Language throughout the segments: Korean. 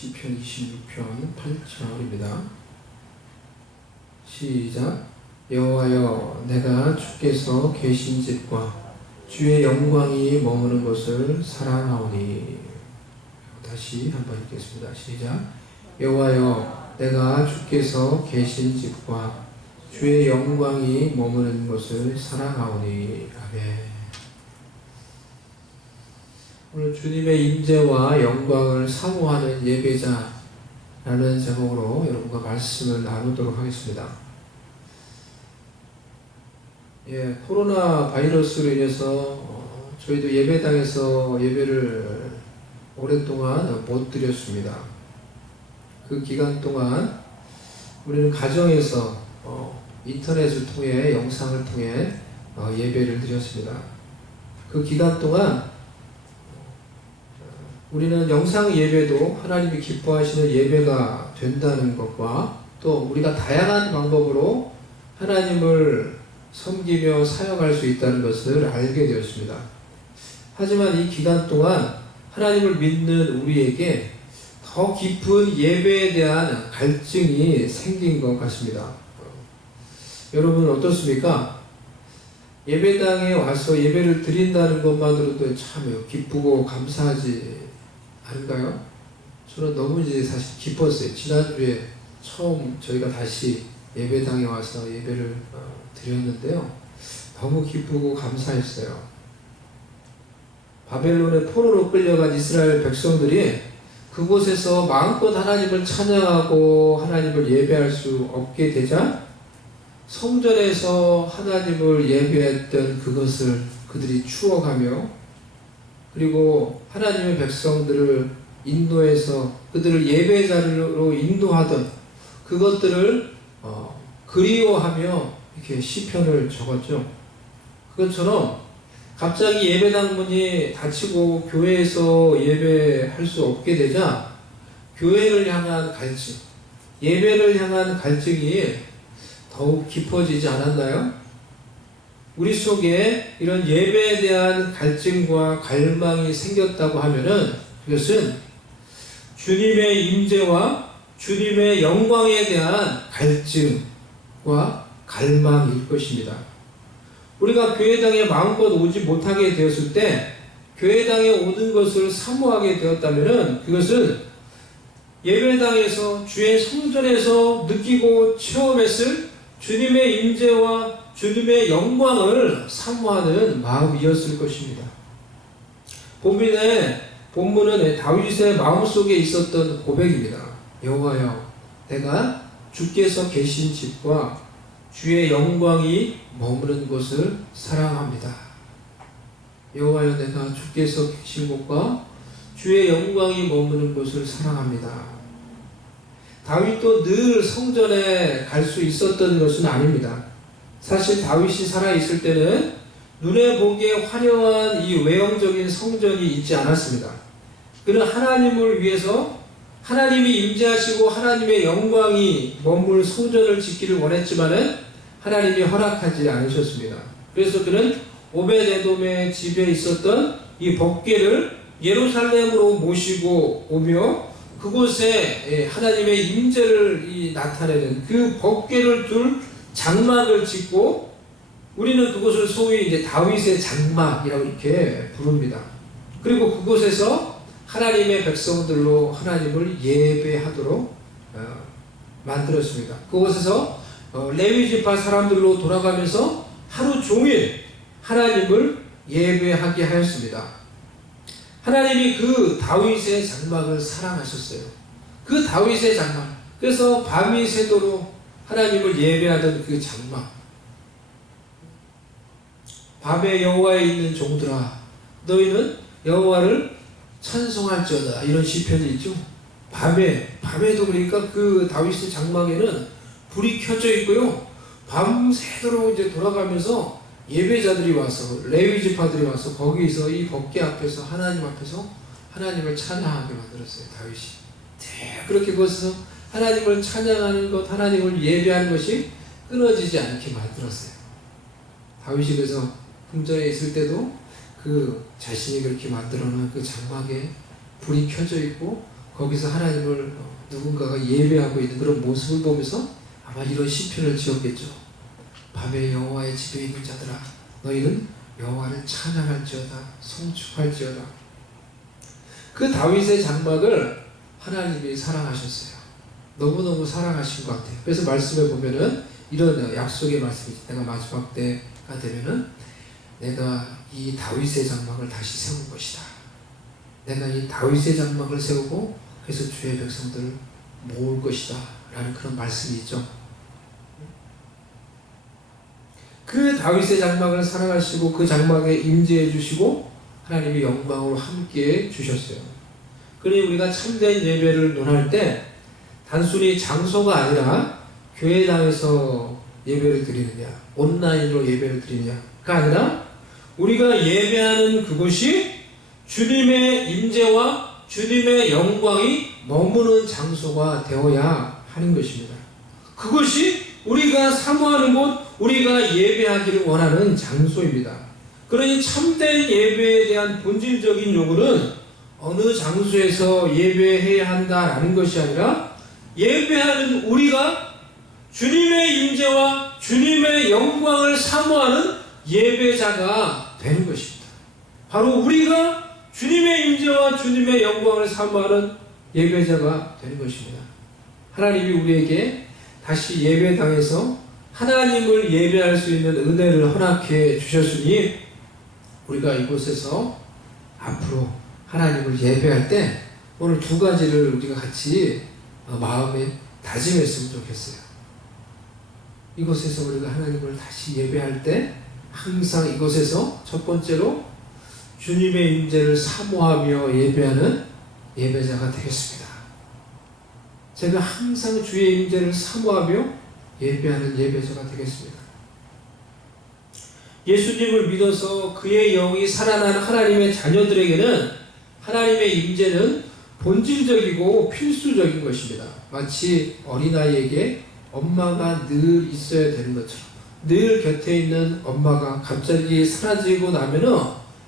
시편 26편 8절입니다. 시작. 여호와여, 내가 주께서 계신 집과 주의 영광이 머무는 곳을 사랑하오니. 다시 한번 읽겠습니다. 시작. 여호와여, 내가 주께서 계신 집과 주의 영광이 머무는 곳을 사랑하오니. 아멘. 오늘 주님의 임재와 영광을 사모하는 예배자라는 제목으로 여러분과 말씀을 나누도록 하겠습니다. 코로나 바이러스로 인해서 저희도 예배당에서 예배를 오랫동안 못 드렸습니다. 그 기간 동안 우리는 가정에서 인터넷을 통해 영상을 통해 예배를 드렸습니다. 그 기간 동안 우리는 영상 예배도 하나님이 기뻐하시는 예배가 된다는 것과 또 우리가 다양한 방법으로 하나님을 섬기며 사역할 수 있다는 것을 알게 되었습니다. 하지만 이 기간 동안 하나님을 믿는 우리에게 더 깊은 예배에 대한 갈증이 생긴 것 같습니다. 여러분 어떻습니까? 예배당에 와서 예배를 드린다는 것만으로도 참 기쁘고 감사하지 않은가요? 저는 너무 이제 사실 기뻤어요. 지난주에 처음 저희가 다시 예배당에 와서 예배를 드렸는데요. 너무 기쁘고 감사했어요. 바벨론의 포로로 끌려간 이스라엘 백성들이 그곳에서 마음껏 하나님을 찬양하고 하나님을 예배할 수 없게 되자 성전에서 하나님을 예배했던 그것을 그들이 추억하며 그리고 하나님의 백성들을 인도해서 그들을 예배 자리로 인도하던 그것들을 그리워하며 이렇게 시편을 적었죠. 그것처럼 갑자기 예배당 문이 닫히고 교회에서 예배할 수 없게 되자 교회를 향한 갈증, 예배를 향한 갈증이 더욱 깊어지지 않았나요? 우리 속에 이런 예배에 대한 갈증과 갈망이 생겼다고 하면은 그것은 주님의 임재와 주님의 영광에 대한 갈증과 갈망일 것입니다. 우리가 교회당에 마음껏 오지 못하게 되었을 때 교회당에 오는 것을 사모하게 되었다면은 그것은 예배당에서 주의 성전에서 느끼고 체험했을 주님의 임재와 주님의 영광을 사모하는 마음이었을 것입니다. 본문은 다윗의 마음속에 있었던 고백입니다. 여호와여, 내가 주께서 계신 집과 주의 영광이 머무는 곳을 사랑합니다. 여호와여, 내가 주께서 계신 곳과 주의 영광이 머무는 곳을 사랑합니다. 다윗도 늘 성전에 갈 수 있었던 것은 아닙니다. 사실 다윗이 살아있을 때는 눈에 보기에 화려한 이 외형적인 성전이 있지 않았습니다. 그는 하나님을 위해서 하나님이 임재하시고 하나님의 영광이 머물 성전을 짓기를 원했지만은 하나님이 허락하지 않으셨습니다. 그래서 그는 오벳에돔의 집에 있었던 이 법궤를 예루살렘으로 모시고 오며 그곳에 하나님의 임재를 나타내는 그 법궤를 둘 장막을 짓고 우리는 그곳을 소위 이제 다윗의 장막이라고 이렇게 부릅니다. 그리고 그곳에서 하나님의 백성들로 하나님을 예배하도록 만들었습니다. 그곳에서 레위지파 사람들로 돌아가면서 하루 종일 하나님을 예배하게 하였습니다. 하나님이 그 다윗의 장막을 사랑하셨어요. 그 다윗의 장막. 그래서 밤이 새도록 하나님을 예배하던 그 장막. 밤에 여호와에 있는 종들아, 너희는 여호와를 찬송할지어다. 이런 시편이 있죠. 밤에도 그러니까 그 다윗의 장막에는 불이 켜져 있고요. 밤새도록 이제 돌아가면서 예배자들이 와서 레위지파들이 와서 거기서 이 법궤 앞에서 하나님 앞에서 하나님을 찬양하게 만들었어요. 다윗이 그렇게 거기서 하나님을 찬양하는 것, 하나님을 예배하는 것이 끊어지지 않게 만들었어요. 다윗이 그래서 궁전에 있을 때도 그 자신이 그렇게 만들어놓은 그 장막에 불이 켜져 있고 거기서 하나님을 누군가가 예배하고 있는 그런 모습을 보면서 아마 이런 시편을 지었겠죠. 밤에 여호와의 집에 있는 자들아 너희는 여호와를 찬양할지어다 송축할지어다. 그 다윗의 장막을 하나님이 사랑하셨어요. 너무너무 사랑하신 것 같아요. 그래서 말씀에 보면은 이런 약속의 말씀이지. 내가 마지막 때가 되면은 내가 이 다윗의 장막을 다시 세운 것이다. 내가 이 다윗의 장막을 세우고 그래서 주의 백성들을 모을 것이다 라는 그런 말씀이 있죠. 그 다윗의 장막을 사랑하시고 그 장막에 임재해 주시고 하나님의 영광으로 함께 주셨어요. 그러니 우리가 참된 예배를 논할 때 단순히 장소가 아니라 교회당에서 예배를 드리느냐 온라인으로 예배를 드리느냐가 아니라 우리가 예배하는 그곳이 주님의 임재와 주님의 영광이 머무는 장소가 되어야 하는 것입니다. 그것이 우리가 사모하는 곳, 우리가 예배하기를 원하는 장소입니다. 그러니 참된 예배에 대한 본질적인 요구는 어느 장소에서 예배해야 한다라는 것이 아니라 예배하는 우리가 주님의 임재와 주님의 영광을 사모하는 예배자가 되는 것입니다. 바로 우리가 주님의 임재와 주님의 영광을 사모하는 예배자가 되는 것입니다. 하나님이 우리에게 다시 예배당에서 하나님을 예배할 수 있는 은혜를 허락해 주셨으니 우리가 이곳에서 앞으로 하나님을 예배할 때 오늘 두 가지를 우리가 같이 마음에 다짐했으면 좋겠어요. 이곳에서 우리가 하나님을 다시 예배할 때 항상 이곳에서 첫 번째로 주님의 임재를 사모하며 예배하는 예배자가 되겠습니다. 제가 항상 주의 임재를 사모하며 예배하는 예배자가 되겠습니다. 예수님을 믿어서 그의 영이 살아난 하나님의 자녀들에게는 하나님의 임재는 본질적이고 필수적인 것입니다. 마치 어린아이에게 엄마가 늘 있어야 되는 것처럼 늘 곁에 있는 엄마가 갑자기 사라지고 나면은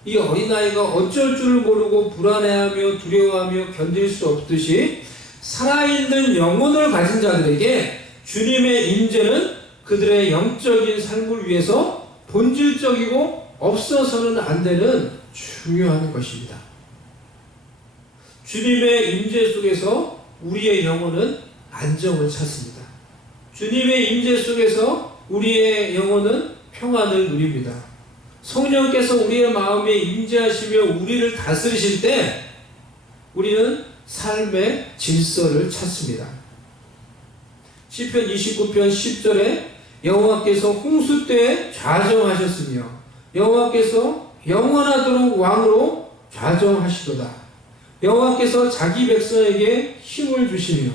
이 어린아이가 어쩔 줄 모르고 불안해하며 두려워하며 견딜 수 없듯이 살아있는 영혼을 가진 자들에게 주님의 임재는 그들의 영적인 삶을 위해서 본질적이고 없어서는 안 되는 중요한 것입니다. 주님의 임재 속에서 우리의 영혼은 안정을 찾습니다. 주님의 임재 속에서 우리의 영혼은 평안을 누립니다. 성령께서 우리의 마음에 임재하시며 우리를 다스리실 때 우리는 삶의 질서를 찾습니다. 시편 29편 10절에 여호와께서 홍수 때에 좌정하셨으며 여호와께서 영원하도록 왕으로 좌정하시도다. 여호와께서 자기 백성에게 힘을 주시며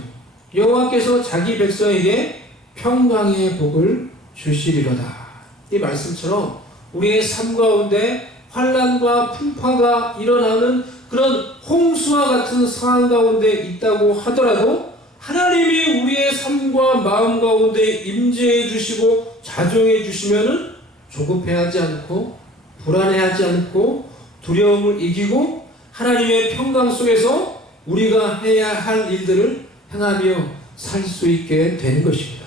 여호와께서 자기 백성에게 평강의 복을 주시리로다. 이 말씀처럼 우리의 삶 가운데 환난과 풍파가 일어나는 그런 홍수와 같은 상황 가운데 있다고 하더라도 하나님이 우리의 삶과 마음 가운데 임재해 주시고 자정해 주시면은 조급해하지 않고 불안해하지 않고 두려움을 이기고 하나님의 평강 속에서 우리가 해야 할 일들을 행하며 살 수 있게 되는 것입니다.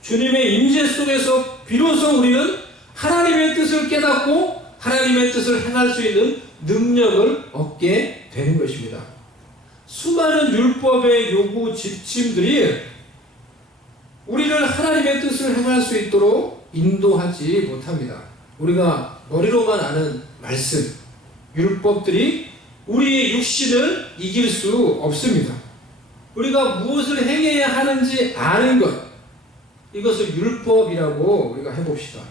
주님의 임재 속에서 비로소 우리는 하나님의 뜻을 깨닫고 하나님의 뜻을 행할 수 있는 능력을 얻게 되는 것입니다. 수많은 율법의 요구 지침들이 우리를 하나님의 뜻을 행할 수 있도록 인도하지 못합니다. 우리가 머리로만 아는 말씀, 율법들이 우리의 육신을 이길 수 없습니다. 우리가 무엇을 행해야 하는지 아는 것, 이것을 율법이라고 우리가 해봅시다.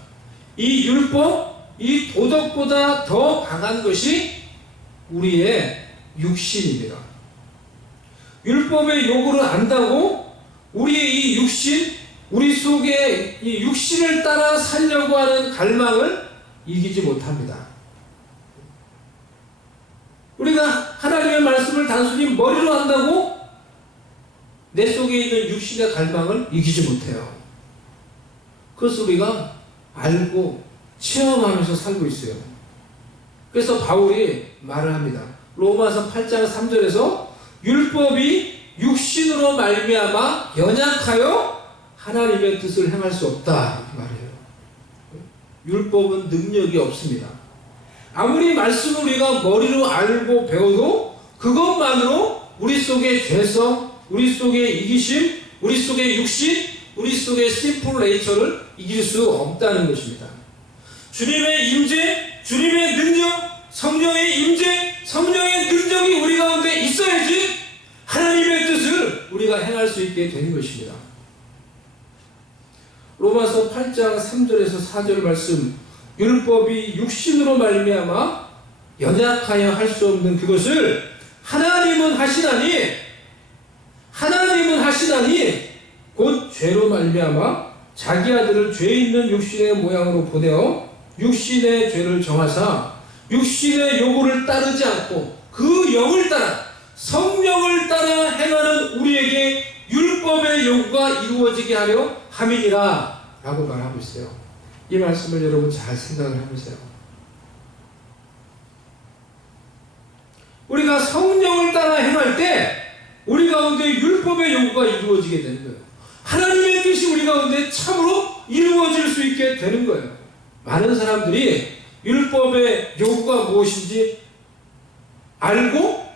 이 율법, 이 도덕보다 더 강한 것이 우리의 육신입니다. 율법의 요구를 안다고 우리의 이 육신, 우리 속에 이 육신을 따라 살려고 하는 갈망을 이기지 못합니다. 우리가 하나님의 말씀을 단순히 머리로 한다고 내 속에 있는 육신의 갈망을 이기지 못해요. 그것을 우리가 알고 체험하면서 살고 있어요. 그래서 바울이 말을 합니다. 로마서 8장 3절에서 율법이 육신으로 말미암아 연약하여 하나님의 뜻을 행할 수 없다 이렇게 말해요. 율법은 능력이 없습니다. 아무리 말씀을 우리가 머리로 알고 배워도 그것만으로 우리 속의 죄성, 우리 속의 이기심, 우리 속의 육신, 우리 속의 심플 네이처를 이길 수 없다는 것입니다. 주님의 임재, 주님의 능력, 성령의 임재, 성령의 능력이 우리 가운데 있어야지 하나님의 뜻을 우리가 행할 수 있게 되는 것입니다. 로마서 8장 3절에서 4절 말씀, 율법이 육신으로 말미암아 연약하여 할 수 없는 그것을 하나님은 하시나니 곧 죄로 말미암아 자기 아들을 죄 있는 육신의 모양으로 보내어 육신의 죄를 정하사 육신의 요구를 따르지 않고 그 영을 따라 성령을 따라 행하는 우리에게 율법의 요구가 이루어지게 하려 함이니라 라고 말하고 있어요. 이 말씀을 여러분 잘 생각을 해보세요. 우리가 성령을 따라 행할 때 우리 가운데 율법의 요구가 이루어지게 되는 거예요. 하나님의 뜻이 우리 가운데 참으로 이루어질 수 있게 되는 거예요. 많은 사람들이 율법의 요구가 무엇인지 알고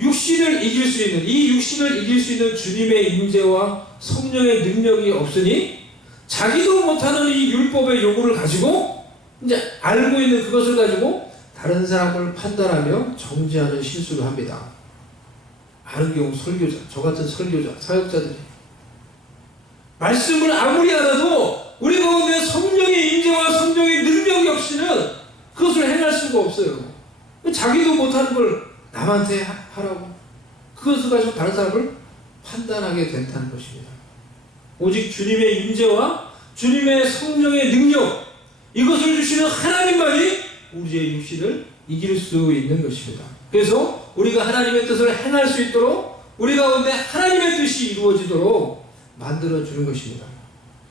육신을 이길 수 있는, 이 육신을 이길 수 있는 주님의 임재와 성령의 능력이 없으니 자기도 못하는 이 율법의 요구를 가지고 이제 알고 있는 그것을 가지고 다른 사람을 판단하며 정죄하는 실수를 합니다. 많은 경우 설교자, 저 같은 설교자, 사역자들이 말씀을 아무리 알아도 우리 가운데 성령의 임재와 성령의 능력이 없이는 그것을 행할 수가 없어요. 자기도 못하는 걸 남한테 하라고 그것을 가지고 다른 사람을 판단하게 된다는 것입니다. 오직 주님의 임재와 주님의 성령의 능력, 이것을 주시는 하나님만이 우리의 육신을 이길 수 있는 것입니다. 그래서 우리가 하나님의 뜻을 행할 수 있도록 우리 가운데 하나님의 뜻이 이루어지도록 만들어주는 것입니다.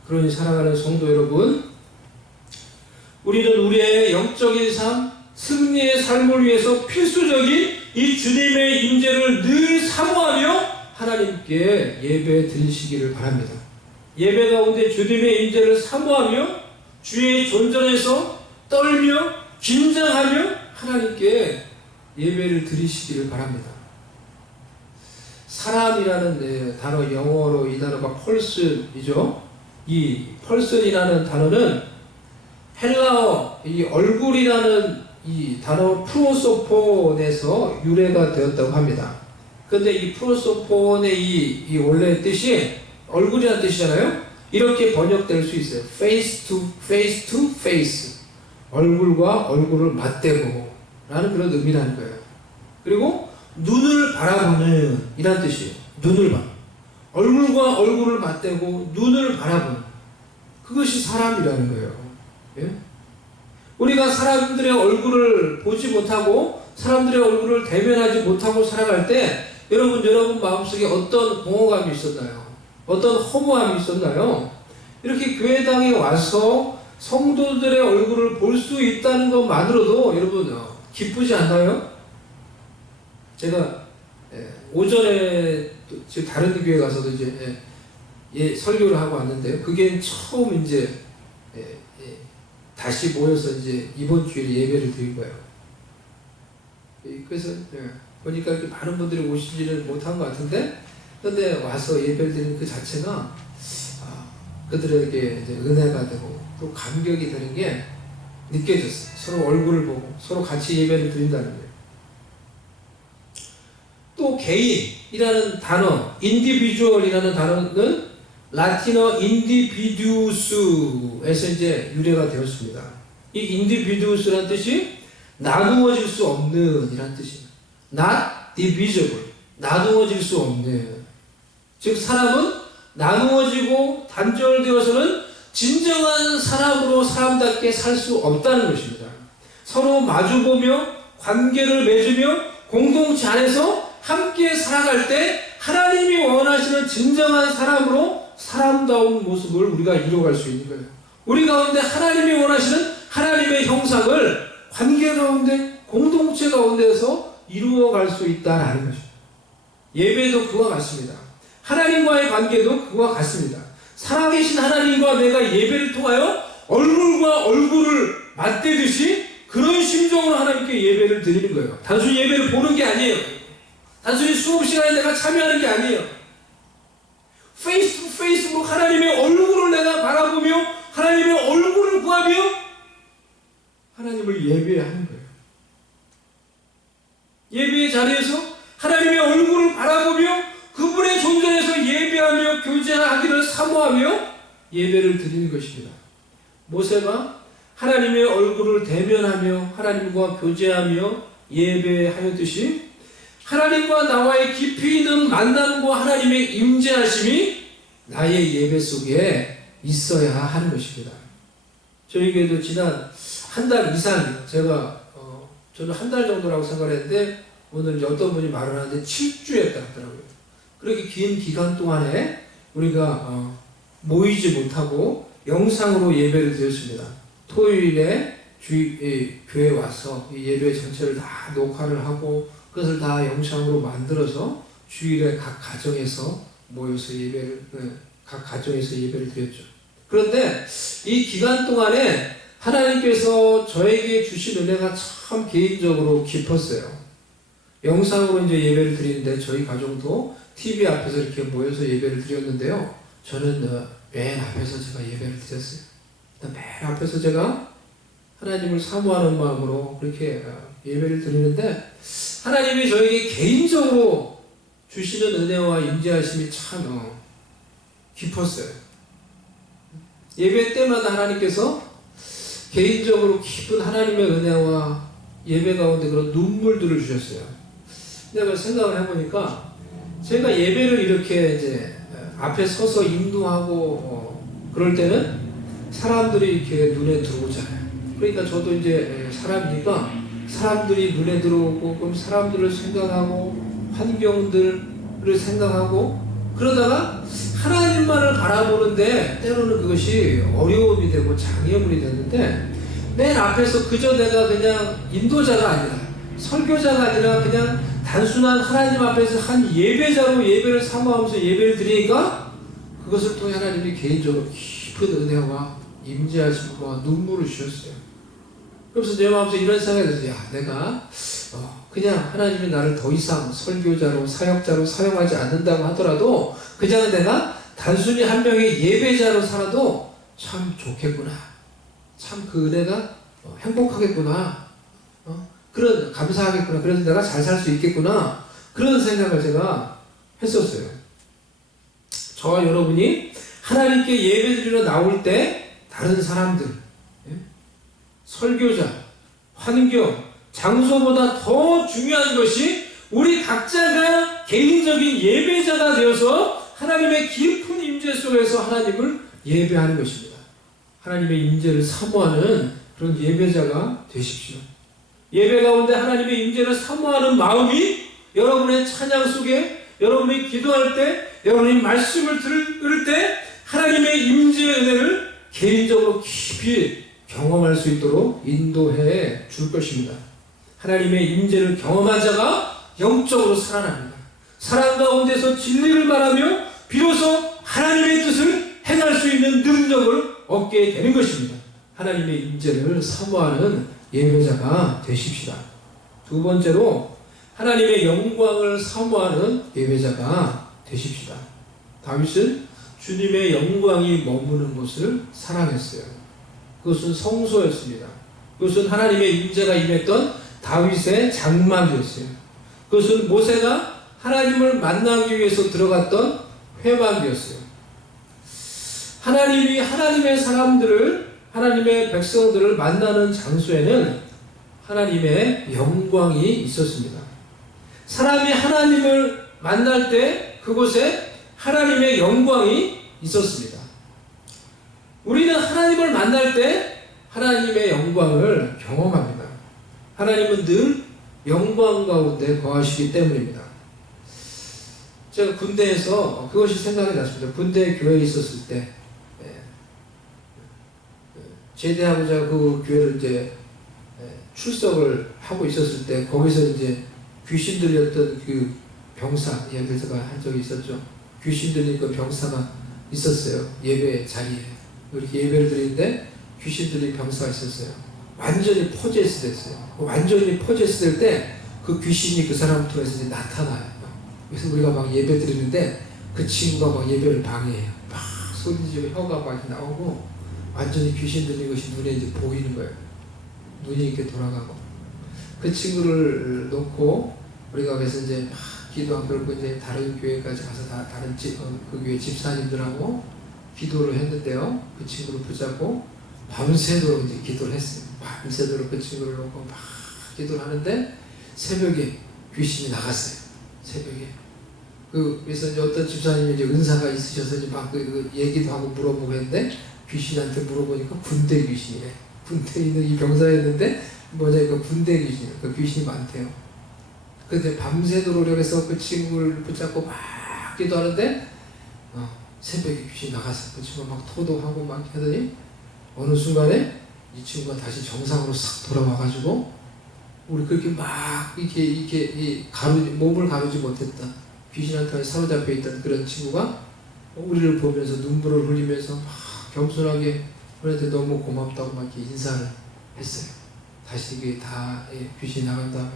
그러니 사랑하는 성도 여러분, 우리는 우리의 영적인 삶, 승리의 삶을 위해서 필수적인 이 주님의 임재를 늘 사모하며 하나님께 예배 드리시기를 바랍니다. 예배 가운데 주님의 임재를 사모하며 주의 존전에서 떨며 긴장하며 하나님께 예배를 드리시기를 바랍니다. 사람이라는 단어, 영어로 이 단어가 펄슨이죠. 이 펄슨이라는 단어는 헬라어 이 얼굴이라는 이 단어 프로소폰에서 유래가 되었다고 합니다. 근데 이 프로소폰의 이 원래 뜻이 얼굴이라는 뜻이잖아요. 이렇게 번역될 수 있어요. face to face. 얼굴과 얼굴을 맞대고 라는 그런 의미라는 거예요. 그리고 눈을 바라보는 이란 뜻이에요. 눈을 봐. 얼굴과 얼굴을 맞대고 눈을 바라보는 그것이 사람이라는 거예요. 예? 우리가 사람들의 얼굴을 보지 못하고 사람들의 얼굴을 대면하지 못하고 살아갈 때 여러분 마음속에 어떤 공허감이 있었나요? 어떤 허무함이 있었나요? 이렇게 교회당에 와서 성도들의 얼굴을 볼 수 있다는 것만으로도 여러분 기쁘지 않나요? 제가 오전에 지금 다른 교회 가서도 이제 설교를 하고 왔는데요. 그게 처음 이제 다시 모여서 이제 이번 주일에 예배를 드린 거예요. 그래서 보니까 이렇게 많은 분들이 오시지는 못한 것 같은데, 그런데 와서 예배를 드리는 그 자체가 그들에게 이제 은혜가 되고 또 감격이 되는 게 느껴졌어요. 서로 얼굴을 보고 서로 같이 예배를 드린다는 거예요. 또 개인이라는 단어, 인디비주얼이라는 단어는 라틴어 인디비두스에서 이제 유래가 되었습니다. 이 인디비두스라는 뜻이 나누어질 수 없는 이란 뜻입니다. Not divisible. 나누어질 수 없는. 즉 사람은 나누어지고 단절되어서는 진정한 사람으로 사람답게 살 수 없다는 것입니다. 서로 마주보며 관계를 맺으며 공동체 안에서 함께 살아갈 때 하나님이 원하시는 진정한 사람으로 사람다운 모습을 우리가 이루어갈 수 있는 거예요. 우리 가운데 하나님이 원하시는 하나님의 형상을 관계 가운데 공동체 가운데서 이루어갈 수 있다는 것입니다. 예배도 그와 같습니다. 하나님과의 관계도 그와 같습니다. 살아계신 하나님과 내가 예배를 통하여 얼굴과 얼굴을 맞대듯이 그런 심정으로 하나님께 예배를 드리는 거예요. 단순히 예배를 보는 게 아니에요. 단순히 수업 시간에 내가 참여하는 게 아니에요. 페이스 투 페이스로 하나님의 얼굴을 내가 바라보며 하나님의 얼굴을 구하며 하나님을 예배하는 거예요. 예배의 자리에서 하나님의 얼굴을 바라보며 그분의 존재에서 예배하며 교제하기를 사모하며 예배를 드리는 것입니다. 모세가 하나님의 얼굴을 대면하며 하나님과 교제하며 예배하였듯이 하나님과 나와의 깊이 있는 만남과 하나님의 임재하심이 나의 예배 속에 있어야 하는 것입니다. 저에게도 지난 한 달 이상 저는 한 달 정도라고 생각했는데 오늘 이제 어떤 분이 말을 하는데 7주였다 하더라고요. 그렇게 긴 기간 동안에 우리가 모이지 못하고 영상으로 예배를 드렸습니다. 토요일에 교회에 와서 이 예배 전체를 다 녹화를 하고 그것을 다 영상으로 만들어서 주일에 각 가정에서 모여서 각 가정에서 예배를 드렸죠. 그런데 이 기간 동안에 하나님께서 저에게 주신 은혜가 참 개인적으로 깊었어요. 영상으로 이제 예배를 드리는데 저희 가정도 TV 앞에서 이렇게 모여서 예배를 드렸는데요. 저는 맨 앞에서 제가 예배를 드렸어요. 맨 앞에서 제가 하나님을 사모하는 마음으로 그렇게 예배를 드리는데 하나님이 저에게 개인적으로 주시는 은혜와 임재하심이 참 깊었어요. 예배 때마다 하나님께서 개인적으로 깊은 하나님의 은혜와 예배 가운데 그런 눈물들을 주셨어요. 내가 생각을 해보니까 제가 예배를 이렇게 이제 앞에 서서 인도하고 그럴 때는 사람들이 이렇게 눈에 들어오잖아요. 그러니까 저도 이제 사람이니까 사람들이 눈에 들어오고 그럼 사람들을 생각하고 환경들을 생각하고 그러다가 하나님만을 바라보는데 때로는 그것이 어려움이 되고 장애물이 됐는데 맨 앞에서 그저 내가 그냥 인도자가 아니라 설교자가 아니라 그냥 단순한 하나님 앞에서 한 예배자로 예배를 사모하면서 예배를 드리니까 그것을 통해 하나님이 개인적으로 깊은 은혜와 임재하심과 눈물을 주셨어요. 그래서 내 마음속에 이런 생각이 들어요. 내가 그냥 하나님이 나를 더 이상 설교자로 사역자로 사용하지 않는다고 하더라도 그냥 내가 단순히 한 명의 예배자로 살아도 참 좋겠구나. 참 그 은혜가 행복하겠구나. 그런 감사하겠구나. 그래서 내가 잘 살 수 있겠구나. 그런 생각을 제가 했었어요. 저와 여러분이 하나님께 예배드리러 나올 때 다른 사람들, 설교자, 환경, 장소보다 더 중요한 것이 우리 각자가 개인적인 예배자가 되어서 하나님의 깊은 임재 속에서 하나님을 예배하는 것입니다. 하나님의 임재를 사모하는 그런 예배자가 되십시오. 예배 가운데 하나님의 임재를 사모하는 마음이 여러분의 찬양 속에, 여러분이 기도할 때, 여러분이 말씀을 들을 때 하나님의 임재의 은혜를 개인적으로 깊이 경험할 수 있도록 인도해 줄 것입니다. 하나님의 임재를 경험한 자가 영적으로 살아납니다. 사랑 가운데서 진리를 말하며 비로소 하나님의 뜻을 행할 수 있는 능력을 얻게 되는 것입니다. 하나님의 임재를 사모하는 예배자가 되십시다. 두 번째로 하나님의 영광을 사모하는 예배자가 되십시다. 다윗은 주님의 영광이 머무는 곳을 사랑했어요. 그것은 성소였습니다. 그것은 하나님의 임재가 임했던 다윗의 장막이었어요. 그것은 모세가 하나님을 만나기 위해서 들어갔던 회막이었어요. 하나님이 하나님의 사람들을, 하나님의 백성들을 만나는 장소에는 하나님의 영광이 있었습니다. 사람이 하나님을 만날 때 그곳에 하나님의 영광이 있었습니다. 우리는 하나님을 만날 때 하나님의 영광을 경험합니다. 하나님은 늘 영광 가운데 거하시기 때문입니다. 제가 군대에서 그것이 생각이 났습니다. 군대 교회에 있었을 때 제대하고자 그 교회를 이제 출석을 하고 있었을 때 거기서 이제 귀신 들렸던 그 병사, 예를 들어서 한 적이 있었죠. 귀신 들린 그 병사가 있었어요. 예배 자리에. 이렇게 예배를 드리는데 귀신 들린 병사가 있었어요. 완전히 포제스 됐어요. 완전히 포제스 될 때 그 귀신이 그 사람 통해서 이제 나타나요. 그래서 우리가 막 예배 드리는데 그 친구가 막 예배를 방해해요. 막 소리 지르고 혀가 막 나오고 완전히 귀신 들린 것이 눈에 이제 보이는 거예요. 눈이 이렇게 돌아가고. 그 친구를 놓고 우리가 그래서 이제 막 기도하고 그러고 이제 다른 교회까지 가서 다른 그 교회 집사님들하고 기도를 했는데요. 그 친구를 붙잡고 밤새도록 이제 기도를 했어요. 밤새도록 그 친구를 놓고 막 기도를 하는데 새벽에 귀신이 나갔어요. 새벽에. 그래서 이제 어떤 집사님이 이제 은사가 있으셔서 이제 막 그 얘기도 하고 물어보고 했는데 귀신한테 물어보니까 군대 귀신이래. 군대에 있는 이 병사였는데 뭐냐니까 군대 귀신이에요. 그 귀신이 많대요. 근데 밤새도록 그래서 그 친구를 붙잡고 막 기도하는데 새벽에 귀신이 나갔어요. 그 친구가 막 토도하고 막 하더니 어느 순간에 이 친구가 다시 정상으로 싹 돌아와가지고 우리 그렇게 막 이렇게 몸을 가누지 못했던 귀신한테 사로잡혀 있던 그런 친구가 우리를 보면서 눈물을 흘리면서 막 겸손하게 우리한테 너무 고맙다고 막 이렇게 인사를 했어요. 다시 이게 다 귀신이 나간 다음에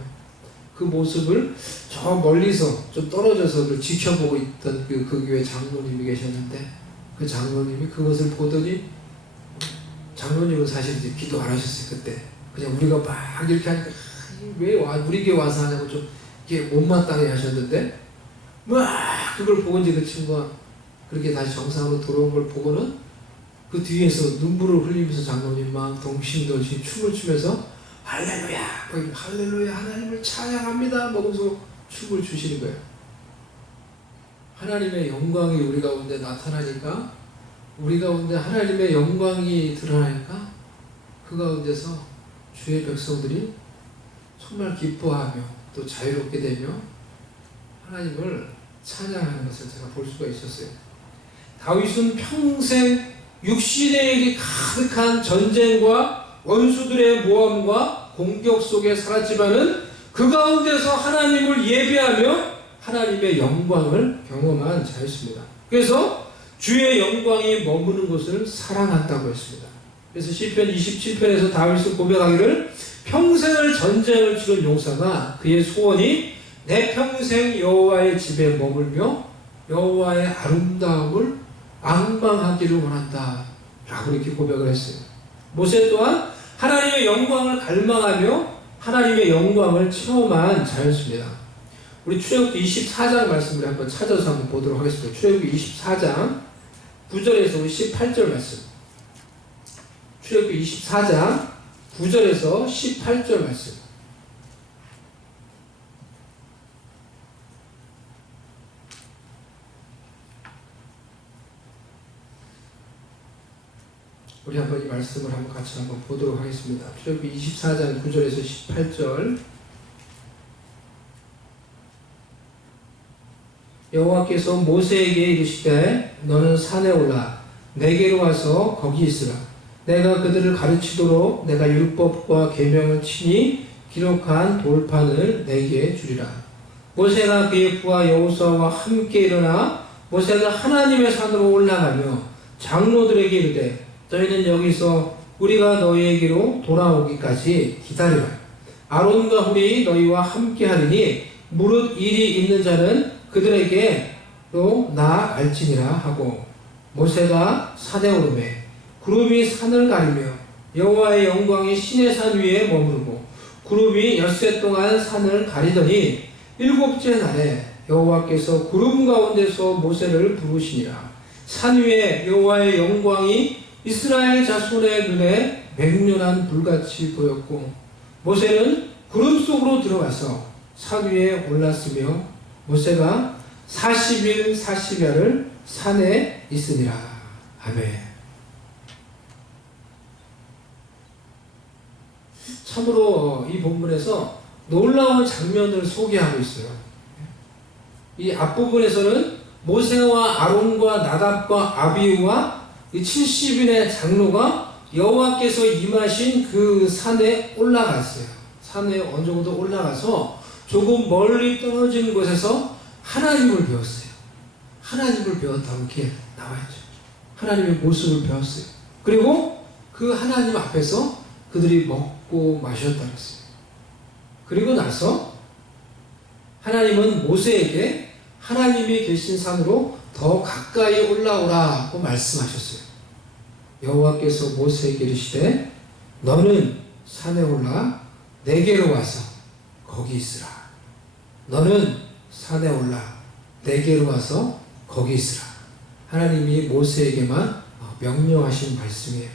그 모습을 저 멀리서 좀 떨어져서 지켜보고 있던 그 교회 장로님이 계셨는데 그 장로님이 그것을 보더니 장로님은 사실 이제 기도 안 하셨어요. 그때 그냥 우리가 막 이렇게 하니까 왜 우리 교회 와서 하냐고 좀 이렇게 못마땅해 하셨는데 막 그걸 보고 이제 그 친구가 그렇게 다시 정상으로 돌아온 걸 보고는 그 뒤에서 눈물을 흘리면서 장로님 막 동심동심 춤을 추면서 할렐루야, 할렐루야, 하나님을 찬양합니다 먹으면서 춤을 추시는 거예요. 하나님의 영광이 우리 가운데 나타나니까 우리 가운데 하나님의 영광이 드러나니까 그 가운데서 주의 백성들이 정말 기뻐하며 또 자유롭게 되며 하나님을 찬양하는 것을 제가 볼 수가 있었어요. 다윗은 평생 육신의 일이 가득한 전쟁과 원수들의 모함과 공격 속에 살았지만은 그 가운데서 하나님을 예배하며 하나님의 영광을 경험한 자였습니다. 그래서 주의 영광이 머무는 곳을 사랑한다고 했습니다. 그래서 시편 27편에서 다윗은 고백하기를 평생을 전쟁을 치른 용사가 그의 소원이 내 평생 여호와의 집에 머물며 여호와의 아름다움을 앙망하기를 원한다 라고 이렇게 고백을 했어요. 모세 또한 하나님의 영광을 갈망하며 하나님의 영광을 체험한 자였습니다. 우리 출애굽기 24장 말씀을 한번 찾아서 한번 보도록 하겠습니다. 출애굽기 24장 9절에서 18절 말씀. 출애굽기 24장 9절에서 18절 말씀. 우리 한번 이 말씀을 한번 같이 한번 보도록 하겠습니다. 출애굽기 24장 9절에서 18절. 여호와께서 모세에게 이르시되 너는 산에 올라 내게로 와서 거기 있으라. 내가 그들을 가르치도록 내가 율법과 계명을 친히 기록한 돌판을 내게 주리라. 모세가 그의 부하 여호수아와 함께 일어나 모세가 하나님의 산으로 올라가며 장로들에게 이르되 너희는 여기서 우리가 너희에게로 돌아오기까지 기다리라. 아론과 훌이 너희와 함께 하리니 무릇 일이 있는 자는 그들에게로 나아갈지니라 하고 모세가 산에 오르매 구름이 산을 가리며 여호와의 영광이 시내 산 위에 머무르고 구름이 엿새 동안 산을 가리더니 일곱째 날에 여호와께서 구름 가운데서 모세를 부르시니라. 산 위에 여호와의 영광이 이스라엘 자손의 눈에 맹렬한 불같이 보였고 모세는 구름 속으로 들어가서 산 위에 올랐으며 모세가 40일 40야를 산에 있으니라. 아멘. 참으로 이 본문에서 놀라운 장면을 소개하고 있어요. 이 앞부분에서는 모세와 아론과 나답과 아비후와 이 70인의 장로가 여호와께서 임하신 그 산에 올라갔어요. 산에 어느 정도 올라가서 조금 멀리 떨어진 곳에서 하나님을 배웠어요. 하나님을 배웠다고 이렇게 나와있죠. 하나님의 모습을 배웠어요. 그리고 그 하나님 앞에서 그들이 먹고 마셨다 그랬어요. 그리고 나서 하나님은 모세에게 하나님이 계신 산으로 더 가까이 올라오라고 말씀하셨어요. 여호와께서 모세에게 이르시되 너는 산에 올라 내게로 와서 거기 있으라. 너는 산에 올라 내게로 와서 거기 있으라. 하나님이 모세에게만 명령하신 말씀이에요.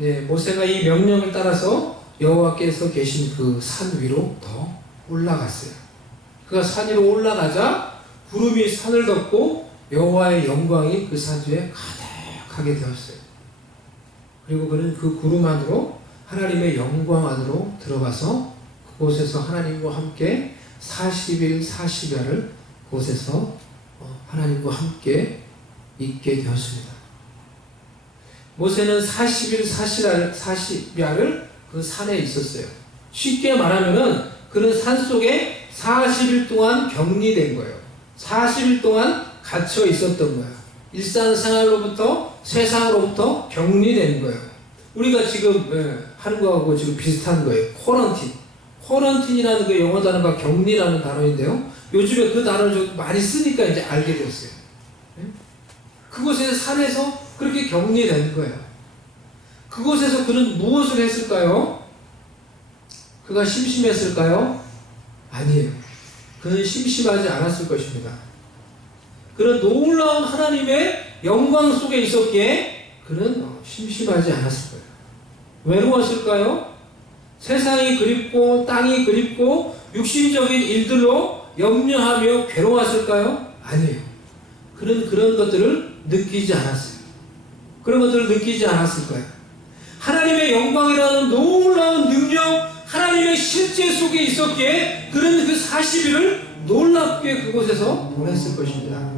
예, 모세가 이 명령을 따라서 여호와께서 계신 그 산 위로 더 올라갔어요. 그가 산 위로 올라가자 구름이 산을 덮고 여호와의 영광이 그 산 위에 가득하게 되었어요. 그리고 그는 그 구름 안으로 하나님의 영광 안으로 들어가서 그곳에서 하나님과 함께 40일 40야를 그곳에서 하나님과 함께 있게 되었습니다. 모세는 40일 40야를 그 산에 있었어요. 쉽게 말하면은 그는 산 속에 40일 동안 격리된 거예요. 40일 동안 갇혀 있었던 거예요. 일상생활로부터 세상으로부터 격리된 거예요. 우리가 지금 하는 거하고 지금 비슷한 거예요. 코런틴. 코런틴이라는 그 영어 단어가 격리라는 단어인데요. 요즘에 그 단어를 좀 많이 쓰니까 이제 알게 됐어요. 그곳에 산에서 그렇게 격리된 거예요. 그곳에서 그는 무엇을 했을까요? 그가 심심했을까요? 아니에요. 그는 심심하지 않았을 것입니다. 그는 놀라운 하나님의 영광 속에 있었기에 그는 심심하지 않았을 거예요. 외로웠을까요? 세상이 그립고 땅이 그립고 육신적인 일들로 염려하며 괴로웠을까요? 아니에요. 그는 그런 것들을 느끼지 않았어요. 그런 것들을 느끼지 않았을 거예요. 하나님의 영광이라는 놀라운 능력, 하나님의 실제 속에 있었기에 그는 그 40일을 놀랍게 그곳에서 보냈을 것입니다.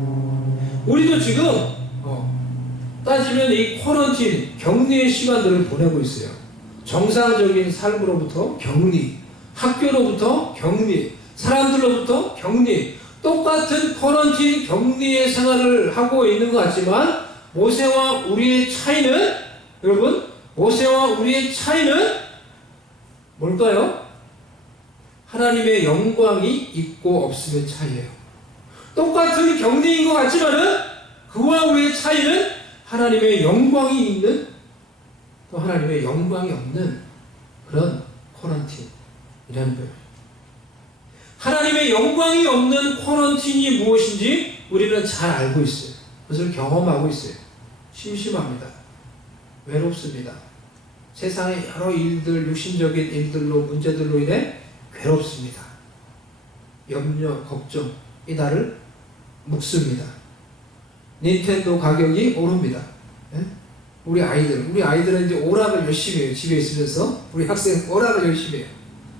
우리도 지금 따지면 이 코런틴, 격리의 시간들을 보내고 있어요. 정상적인 삶으로부터 격리, 학교로부터 격리, 사람들로부터 격리, 똑같은 코런틴 격리의 생활을 하고 있는 것 같지만 모세와 우리의 차이는, 여러분, 모세와 우리의 차이는 뭘까요? 하나님의 영광이 있고 없음의 차이예요. 똑같은 격리인 것 같지만은 그와 우리의 차이는 하나님의 영광이 있는, 또 하나님의 영광이 없는 그런 코런틴이라는 거예요. 하나님의 영광이 없는 코런틴이 무엇인지 우리는 잘 알고 있어요. 그것을 경험하고 있어요. 심심합니다. 외롭습니다. 세상의 여러 일들, 육신적인 일들로, 문제들로 인해 괴롭습니다. 염려, 걱정이 나를 묶습니다. 닌텐도 가격이 오릅니다. 예? 우리 아이들은 이제 오락을 열심히 해요. 집에 있으면서 우리 학생 오락을 열심히 해요.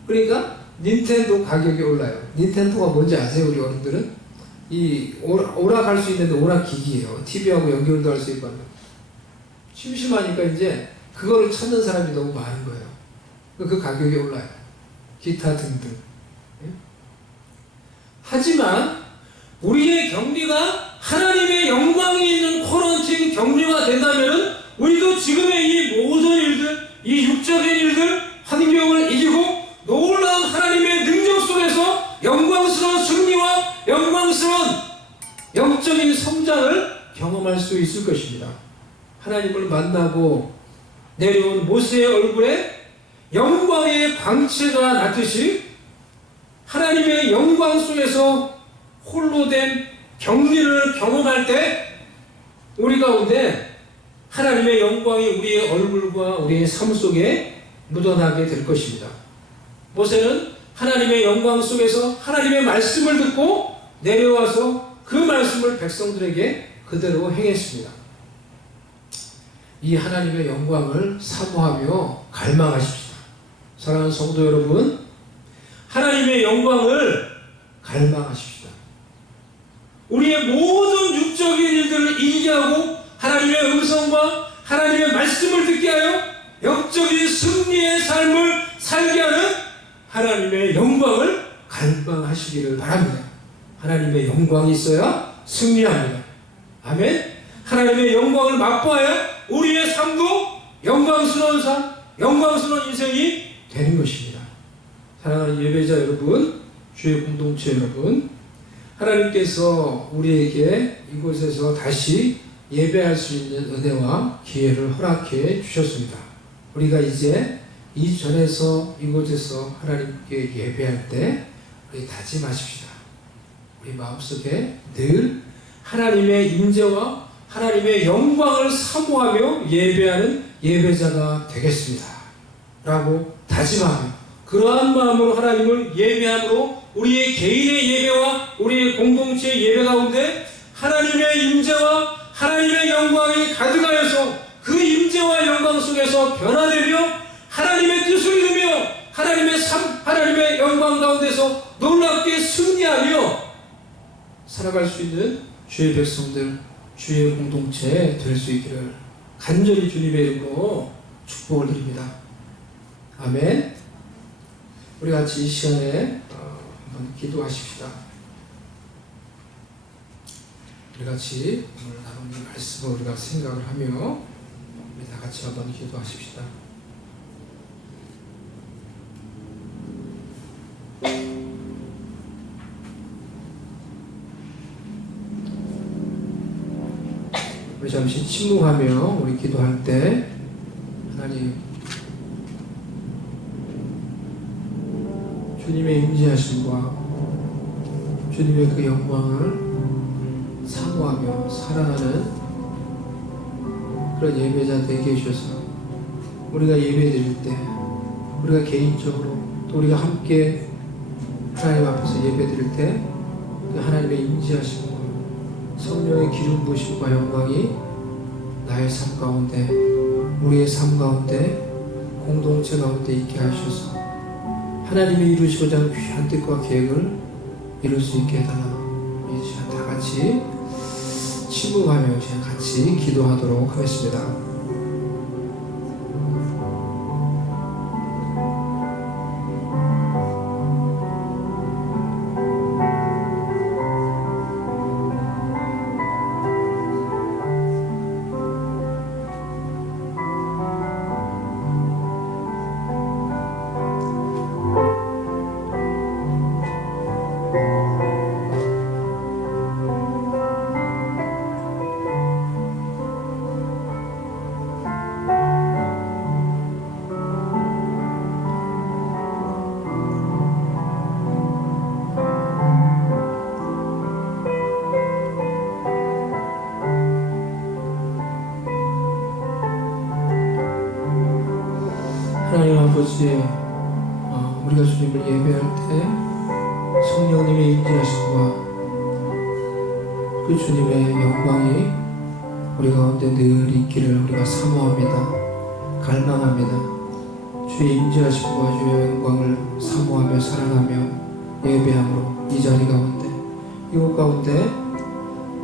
그러니까 닌텐도 가격이 올라요. 닌텐도가 뭔지 아세요? 우리 어른들은? 이 오락할 수 있는 오락 기기예요. TV하고 연결도 할 수 있고 하는. 심심하니까 이제 그거를 찾는 사람이 너무 많은 거예요. 그 가격이 올라요. 기타 등등. 예? 하지만 우리의 격리가 하나님의 영광이 있는 코런틴 격리가 된다면 우리도 지금의 이 모든 일들, 이 육적인 일들, 환경을 이기고 놀라운 하나님의 능력 속에서 영광스러운 승리와 영광스러운 영적인 성장을 경험할 수 있을 것입니다. 하나님을 만나고 내려온 모세의 얼굴에 영광의 광채가 났듯이 하나님의 영광 속에서 홀로 된 격리를 경험할 때 우리 가운데 하나님의 영광이 우리의 얼굴과 우리의 삶 속에 묻어나게 될 것입니다. 모세는 하나님의 영광 속에서 하나님의 말씀을 듣고 내려와서 그 말씀을 백성들에게 그대로 행했습니다. 이 하나님의 영광을 사모하며 갈망하십시다. 사랑하는 성도 여러분, 하나님의 영광을 갈망하십시다. 우리의 모든 육적인 일들을 이기게 하고 하나님의 음성과 하나님의 말씀을 듣게 하여 영적인 승리의 삶을 살게 하는 하나님의 영광을 갈망하시기를 바랍니다. 하나님의 영광이 있어야 승리합니다. 아멘. 하나님의 영광을 맛보아야 우리의 삶도 영광스러운 삶, 영광스러운 인생이 되는 것입니다. 사랑하는 예배자 여러분, 주의 공동체 여러분, 하나님께서 우리에게 이곳에서 다시 예배할 수 있는 은혜와 기회를 허락해 주셨습니다. 우리가 이제 이 전에서 이곳에서 하나님께 예배할 때 우리 다짐하십시다. 우리 마음속에 늘 하나님의 임재와 하나님의 영광을 사모하며 예배하는 예배자가 되겠습니다. 라고 다짐하며 그러한 마음으로 하나님을 예배함으로 우리의 개인의 예배와 우리의 공동체의 예배 가운데 하나님의 임재와 하나님의 영광이 가득하여서 그 임재와 영광 속에서 변화되며 하나님의 뜻을 이루며 하나님의 삶, 하나님의 영광 가운데서 놀랍게 승리하며 살아갈 수 있는 주의 백성들, 주의 공동체 될 수 있기를 간절히 주님의 이름으로 축복을 드립니다. 아멘. 우리 같이 이 시간에 한번 기도하십시다. 우리 같이 오늘 나누는 말씀을 우리가 생각을 하며 우리 다 같이 한번 기도하십시다. 우리 잠시 침묵하며 우리 기도할 때 하나님 주님의 임재하심과 주님의 그 영광을 사모하며 살아가는 그런 예배자 되게 해주셔서 우리가 예배드릴 때 우리가 개인적으로 또 우리가 함께 하나님 앞에서 예배드릴 때 하나님의 임재하심과 성령의 기름 부으심과 영광이 나의 삶 가운데 우리의 삶 가운데 공동체 가운데 있게 하셔서 하나님이 이루시고자 하는 귀한 뜻과 계획을 이룰 수 있게 해달라. 이 시간 다 같이 침묵하며 같이 기도하도록 하겠습니다. 하나님 아버지, 우리가 주님을 예배할 때 성령님의 임재하심과 그 주님의 영광이 우리 가운데 늘 있기를 우리가 사모합니다. 갈망합니다. 주의 임재하심과 주의 영광을 사모하며 사랑하며 예배함으로 이 자리 가운데 이곳 가운데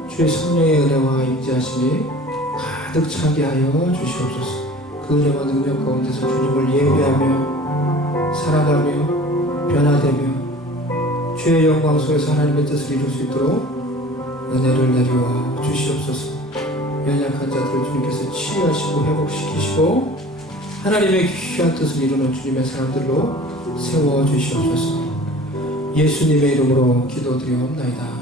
주의 성령의 은혜와 임재하심이 가득 차게 하여 주시옵소서. 그 은혜와 능력 가운데서 주님을 예배하며 살아가며 변화되며 주의 영광 속에서 하나님의 뜻을 이룰 수 있도록 은혜를 내려 주시옵소서. 연약한 자들을 주님께서 치유하시고 회복시키시고 하나님의 귀한 뜻을 이루는 주님의 사람들로 세워주시옵소서. 예수님의 이름으로 기도드리옵나이다.